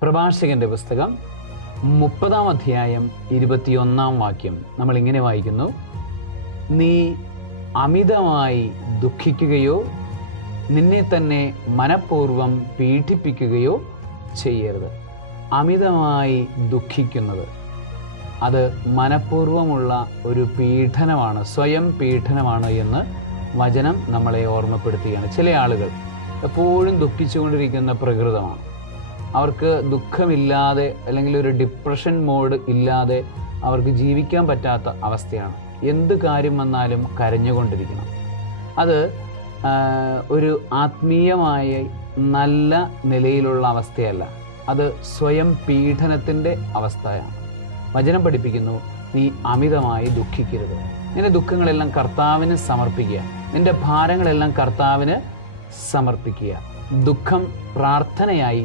പ്രഭാഷകന്റെ പുസ്തകം 30-ാം അധ്യായം 21-ാം വാക്യം നമ്മൾ ഇങ്ങനെ വായിക്കുന്നു: നീ അമിതമായി ദുഃഖിക്കുകയോ നിന്നെ തന്നെ മനഃപൂർവ്വം പീഡിപ്പിക്കുകയോ ചെയ്യരുത്. അമിതമായി ദുഃഖിക്കുന്നത് അത് മനഃപൂർവ്വമുള്ള ഒരു പീഡനമാണ്, സ്വയം പീഡനമാണ് എന്ന് വചനം നമ്മളെ ഓർമ്മപ്പെടുത്തുകയാണ്. ചില ആളുകൾ എപ്പോഴും ദുഃഖിച്ചുകൊണ്ടിരിക്കുന്ന പ്രകൃതമാണ്. അവർക്ക് ദുഃഖമില്ലാതെ അല്ലെങ്കിൽ ഒരു ഡിപ്രഷൻ മോഡ് ഇല്ലാതെ അവർക്ക് ജീവിക്കാൻ പറ്റാത്ത അവസ്ഥയാണ്. എന്ത് കാര്യം വന്നാലും കരഞ്ഞുകൊണ്ടിരിക്കണം. അത് ഒരു ആത്മീയമായ നല്ല നിലയിലുള്ള അവസ്ഥയല്ല, അത് സ്വയം പീഡനത്തിൻ്റെ അവസ്ഥയാണ്. വചനം പഠിപ്പിക്കുന്നു, നീ അമിതമായി ദുഃഖിക്കരുത്. നിന്റെ ദുഃഖങ്ങളെല്ലാം കർത്താവിന് സമർപ്പിക്കുക, നിന്റെ ഭാരങ്ങളെല്ലാം കർത്താവിന് സമർപ്പിക്കുക. ദുഃഖം പ്രാർത്ഥനയായി